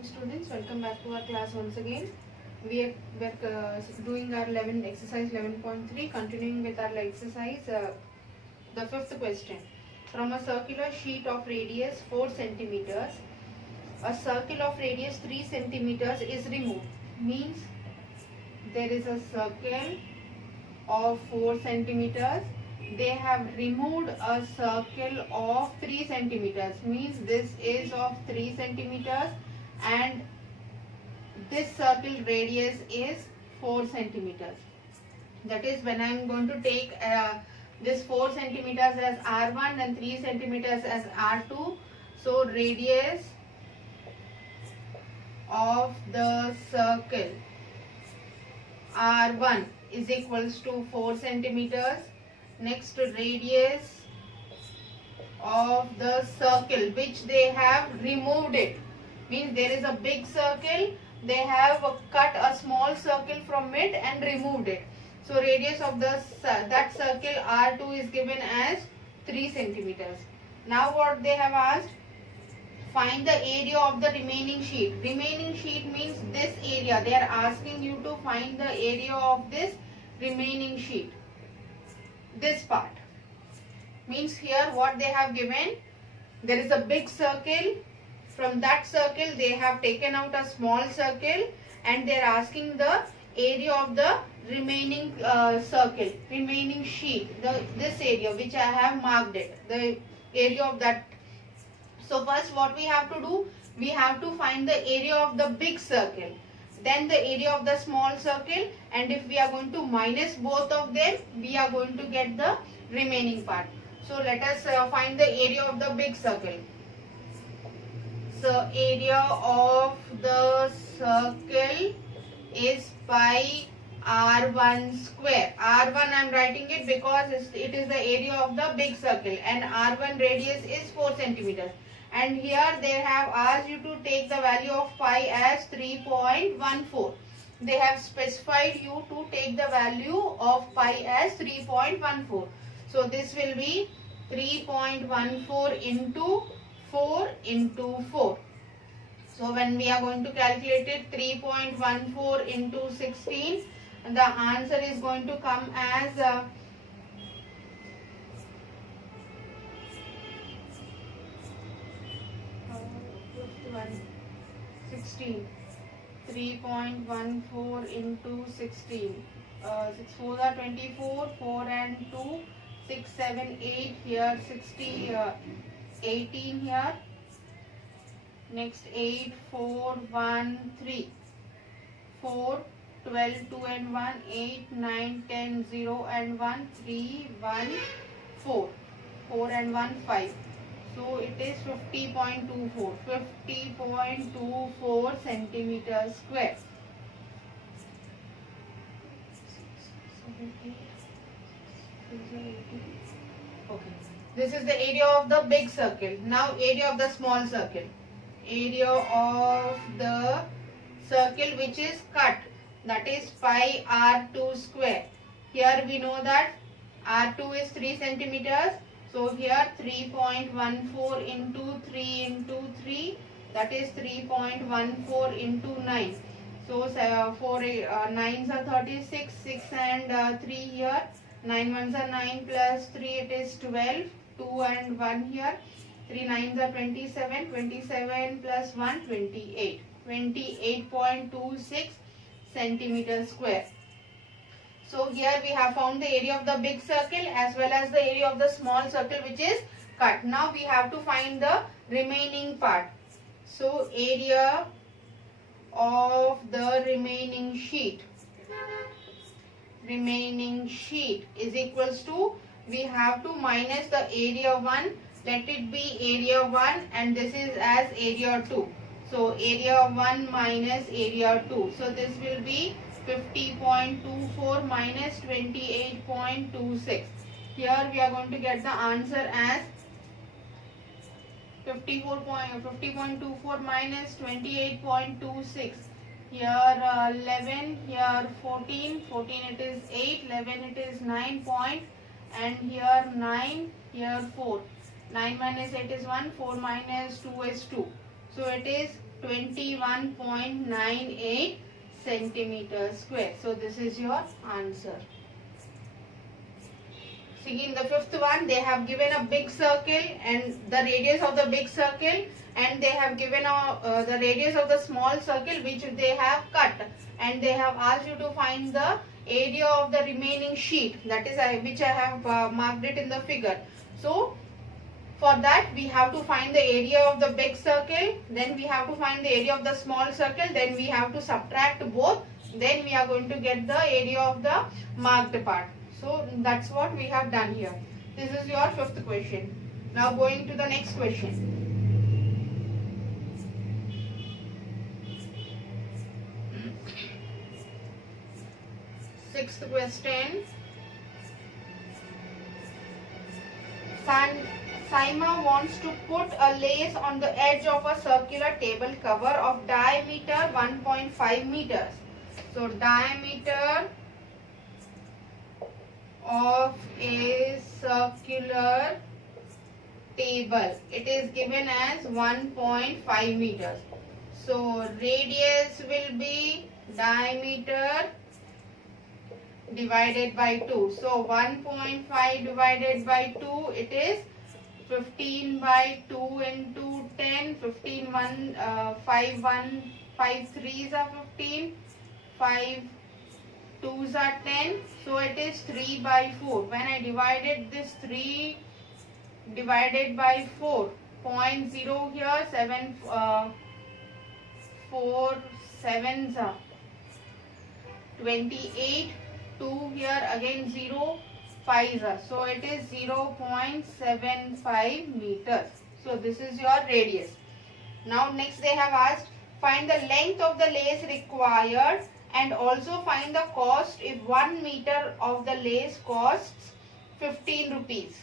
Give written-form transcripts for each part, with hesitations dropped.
morning students, welcome back to our class once again. We are doing our exercise 11.3, continuing with our exercise, the fifth question. From a circular sheet of radius 4 centimeters, a circle of radius 3 centimeters is removed. Means there is a circle of 4 centimeters. They have removed a circle of 3 centimeters. Means this is of 3 centimeters and this circle radius is 4 centimeters. That is, when I am going to take this 4 centimeters as R1 and 3 centimeters as R2. So radius of the circle R1 is equals to 4 centimeters. Next, radius of the circle which they have removed it. Means there is a big circle, they have cut a small circle from it and removed it. So radius of that circle R2 is given as 3 centimeters. Now what they have asked? Find the area of the remaining sheet. Remaining sheet means this area. They are asking you to find the area of this remaining sheet. This part. Means here what they have given, there is a big circle. From that circle they have taken out a small circle and they are asking the area of the remaining circle, remaining sheet, this area which I have marked it, the area of that. So first what we have to do, we have to find the area of the big circle, then the area of the small circle, and if we are going to minus both of them, we are going to get the remaining part. So let us find the area of the big circle. So area of the circle is pi R1 square. R1 I am writing it because it is the area of the big circle and R1 radius is 4 centimeters. And here they have asked you to take the value of pi as 3.14. They have specified you to take the value of pi as 3.14. So this will be 3.14 into 4 into 4. So when we are going to calculate it, 3.14 into 16, the answer is going to come as 16. 3.14 into 16. 6 4 are 24, 4 and 2, 6, 7, 8, here 60, 18 here. Next 8, 4, 1, 3, 4, 12, 2 and 1, 8, 9, 10, 0 and 1, 3, 1, 4, 4 and 1, 5. So it is 50.24, 50.24 centimeters square. Okay. This is the area of the big circle. Now area of the small circle. Area of the circle which is cut, that is pi R2 square. Here we know that R2 is 3 centimeters. So here 3.14 into 3 into 3, that is 3.14 into 9. So 4 9s are 36, 6 and 3 here, 9 ones are 9 plus 3, it is 12, 2 and 1 here, 3 9s are 27, 27 plus 1, 28, 28.26 centimeters square. So here we have found the area of the big circle as well as the area of the small circle which is cut. Now we have to find the remaining part. So area of the remaining sheet is equals to, we have to minus the area 1, let it be area 1 and this is as area 2. So area 1 minus area 2. So this will be 50.24 minus 28.26. Here we are going to get the answer as 50.24 minus 28.26. Here 11, here 14, 14 it is 8, 11 it is 9 point, and here 9, here 4. 9 minus 8 is 1, 4 minus 2 is 2. So it is 21.98 centimeters square. So this is your answer. See, in the fifth one, they have given a big circle and the radius of the big circle, and they have given the radius of the small circle which they have cut, and they have asked you to find the area of the remaining sheet, that is which I have marked it in the figure. So for that we have to find the area of the big circle, then we have to find the area of the small circle, then we have to subtract both, then we are going to get the area of the marked part. So that's what we have done here. This is your fifth question. Now going to the next question. Sixth question. Saima wants to put a lace on the edge of a circular table cover of diameter 1.5 meters. So diameter of a circular table, it is given as 1.5 meters. So radius will be diameter divided by 2. So 1.5 divided by 2, it is 15 by 2 into 10. 15 1 5 3s are 15, 5 2s are 10. So it is 3 by 4. When I divided this 3 divided by 4, 0.0 here, 7 4 7s are 28. 2 here, again 0, 5s are. So it is 0.75 meters. So this is your radius. Now next they have asked, find the length of the lace required and also find the cost if 1 meter of the lace costs 15 rupees.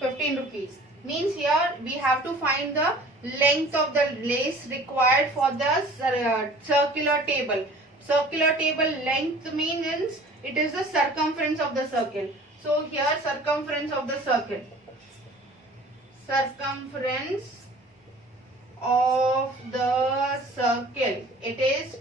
15 rupees. Means here we have to find the length of the lace required for the circular table. Circular table length means it is the circumference of the circle. So here circumference of the circle. Circumference of the circle. It is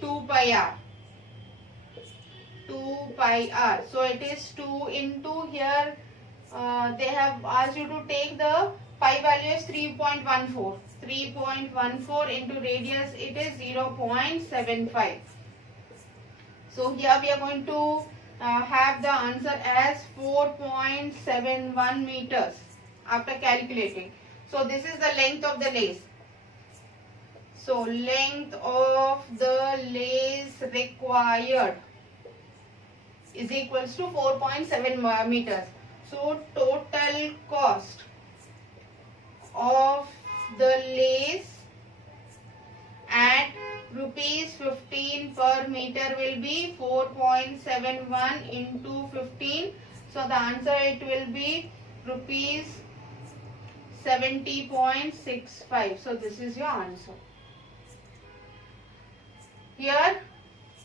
2 pi r. 2 pi r. So it is 2 into here. They have asked you to take the pi value is 3.14. 3.14 into radius, it is 0.75. So here we are going to have the answer as 4.71 meters after calculating. So this is the length of the lace. So length of the lace required is equals to 4.7 meters. So total cost of the lace at rupees 15 per meter will be 4.71 into 15. So the answer it will be rupees 70.65. So this is your answer. Here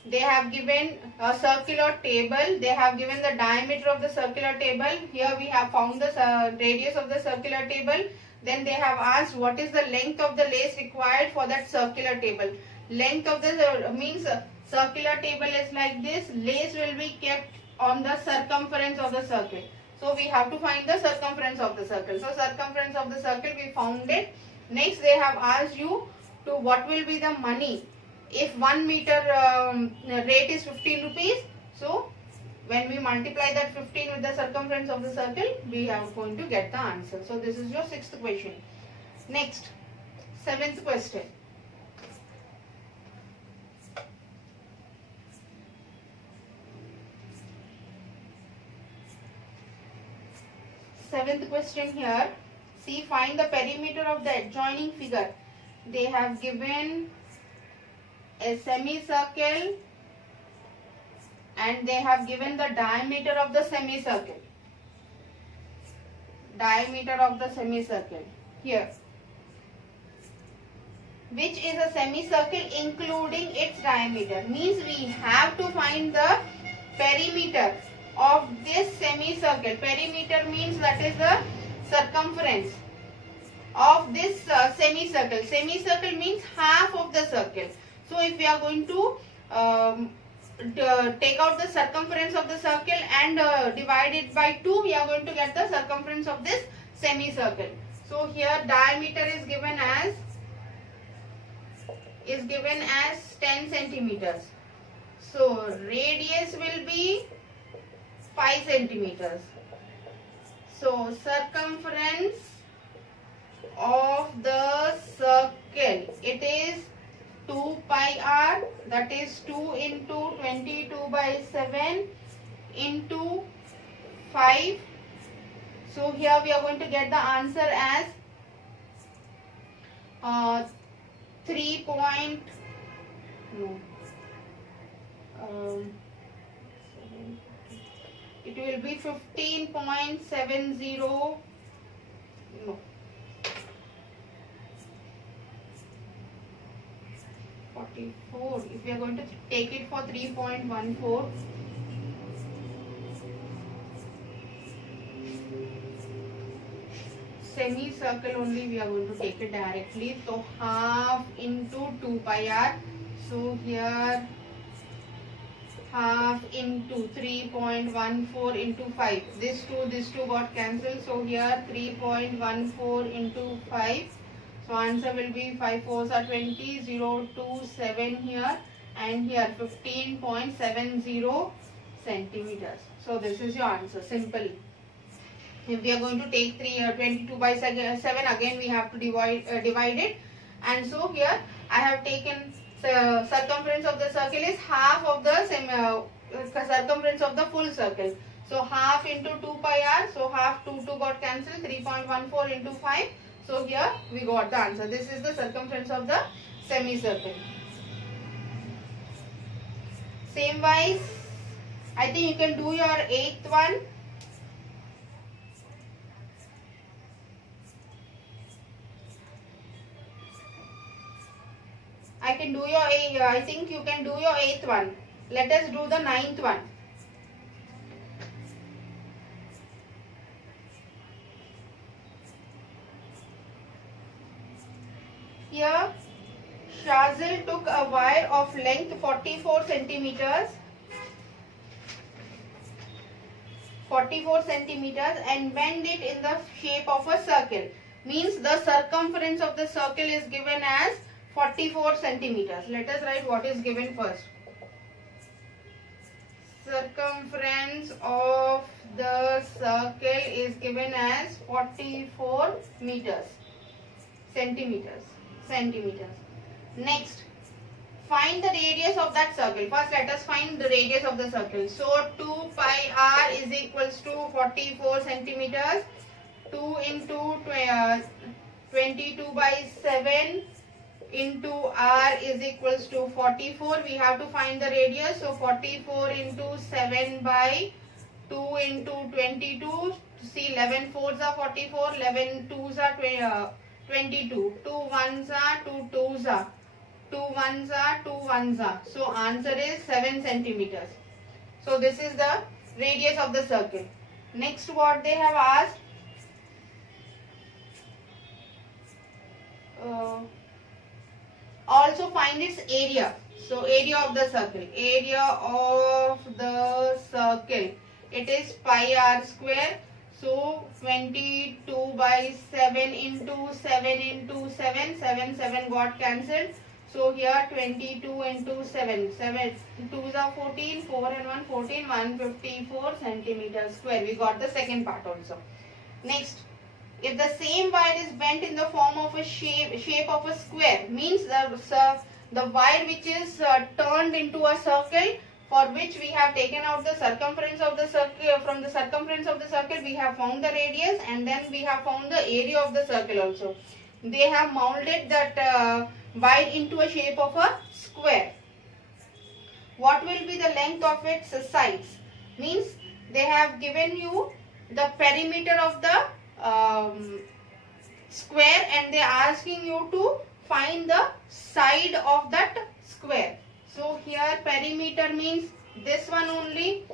they have given a circular table. They have given the diameter of the circular table. Here we have found the radius of the circular table. Then they have asked what is the length of the lace required for that circular table. Length of the means circular table is like this. Lace will be kept on the circumference of the circle. So we have to find the circumference of the circle. So circumference of the circle we found it. Next they have asked you to what will be the money if 1 meter rate is 15 rupees. So when we multiply that 15 with the circumference of the circle, we are going to get the answer. So this is your sixth question. Next, seventh question. Seventh question here. See, find the perimeter of the adjoining figure. They have given a semicircle and they have given the diameter of the semicircle. Diameter of the semicircle here. Which is a semicircle including its diameter. Means we have to find the perimeter of this semicircle. Perimeter means that is the circumference of this semicircle. Semicircle means half of the circle. So if we are going to take out the circumference of the circle and divide it by 2, we are going to get the circumference of this semicircle. So here diameter is given as 10 centimeters. So radius will be 5 centimeters. So circumference of the circle, it is 2 pi r, that is 2 into 22 by 7 into 5. So here we are going to get the answer as 3 point, no, it will be 15.70, no, 44. If we are going to take it for 3.14, semicircle only we are going to take it directly. So half into 2 pi r. So here half into 3.14 into 5. This two got cancelled. So here 3.14 into 5. So answer will be 5 4s are 20, 0 2 7 here, and here 15.70 centimeters. So this is your answer. Simple. If we are going to take 22 by 7, again we have to divide it. And so here I have taken circumference of the circle is half of the circumference of the full circle. So half into 2 pi r. So half 2 got cancelled. 3.14 into 5. So here we got the answer. This is the circumference of the semicircle. Same wise, I think you can do your 8th one. I think you can do your 8th one. Let us do the 9th one. Here, Shazil took a wire of length 44 centimeters. 44 centimeters and bend it in the shape of a circle. Means the circumference of the circle is given as 44 centimeters. Let us write what is given first. Circumference of the circle is given as 44 centimeters. Next, find the radius of that circle. First, let us find the radius of the circle. So 2 pi r is equals to 44 centimeters. 2 into 22 by 7 into r is equals to 44. We have to find the radius. So 44 into 7 by 2 into 22. See, 11 4s are 44. 11 2s are 22. 2 1s are 2 2s are 2 1s are 2 1s are. So answer is 7 centimeters. So this is the radius of the circle. Next, what they have asked. Also find its area. So area of the circle. Area of the circle. It is pi r square. So 22 by 7 into 7 into 7. 7 got cancelled. So here 22 into 7. 7 2s are 14. 4 and 1 14. 154 centimeters square. We got the second part also. Next. If the same wire is bent in the form of a shape of a square, means the wire which is turned into a circle, for which we have taken out the circumference of the circle. From the circumference of the circle we have found the radius, and then we have found the area of the circle also. They have molded that wire into a shape of a square. What will be the length of its sides? Means they have given you the perimeter of the square, and they are asking you to find the side of that square. So here perimeter means this one only.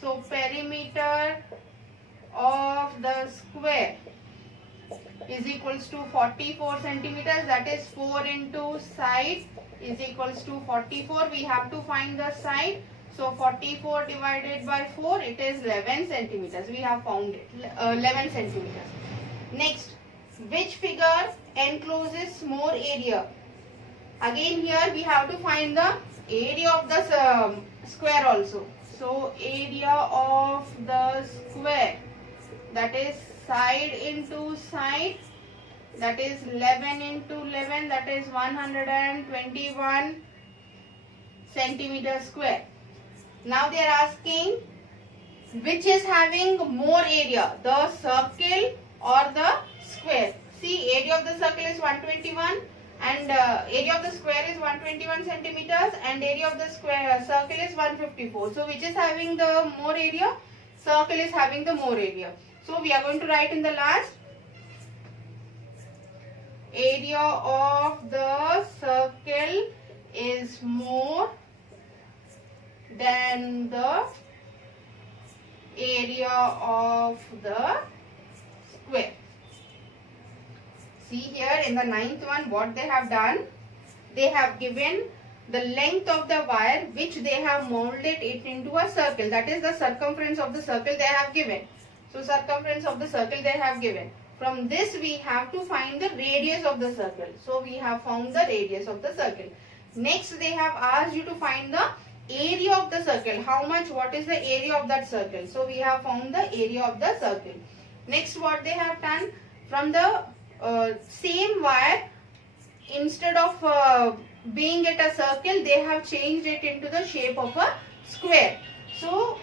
So perimeter of the square. is equals to 44 centimeters. That is 4 into side is equals to 44. We have to find the side. So 44 divided by 4, it is 11 centimeters. We have found it, 11 centimeters. Next, which figure encloses more area? Again here we have to find the area of the square also. So area of the square, that is side into side, that is 11 into 11, that is 121 centimeter square. Now they are asking which is having more area, the circle or the square. See, area of the circle is 121 and area of the square is 121 centimeters and area of the square circle is 154. So which is having the more area? Circle is having the more area. So we are going to write in the last, area of the circle is more than the area of the square. See here in the 9th one what they have done. They have given the length of the wire which they have molded it into a circle. That is the circumference of the circle they have given. So circumference of the circle they have given. From this we have to find the radius of the circle. So we have found the radius of the circle. Next they have asked you to find the area of the circle. How much, what is the area of that circle? So we have found the area of the circle. Next what they have done, from the same wire, instead of being at a circle, they have changed it into the shape of a square. So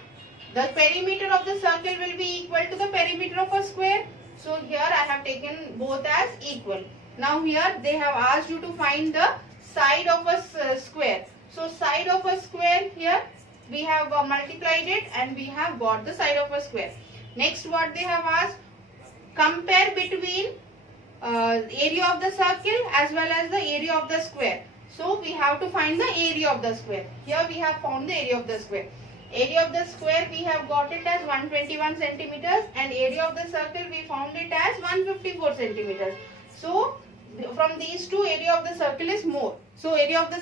the perimeter of the circle will be equal to the perimeter of a square. So here I have taken both as equal. Now here they have asked you to find the side of a square. So side of a square, here we have multiplied it and we have got the side of a square. Next what they have asked, compare between area of the circle as well as the area of the square. So we have to find the area of the square. Here we have found the area of the square. Area of the square we have got it as 121 centimeters and area of the circle we found it as 154 centimeters. So from these two, area of the circle is more. So area of the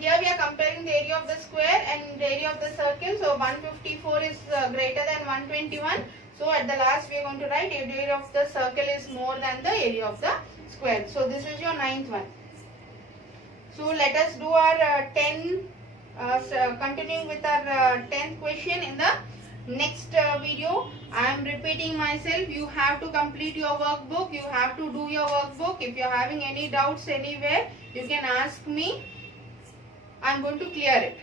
here we are comparing the area of the square and the area of the circle. So 154 is greater than 121. So at the last we are going to write area of the circle is more than the area of the square. So this is your 9th one. So let us do our continuing with our 10th question in the next video. I am repeating myself. You have to complete your workbook. You have to do your workbook. If you are having any doubts anywhere, you can ask me. I am going to clear it.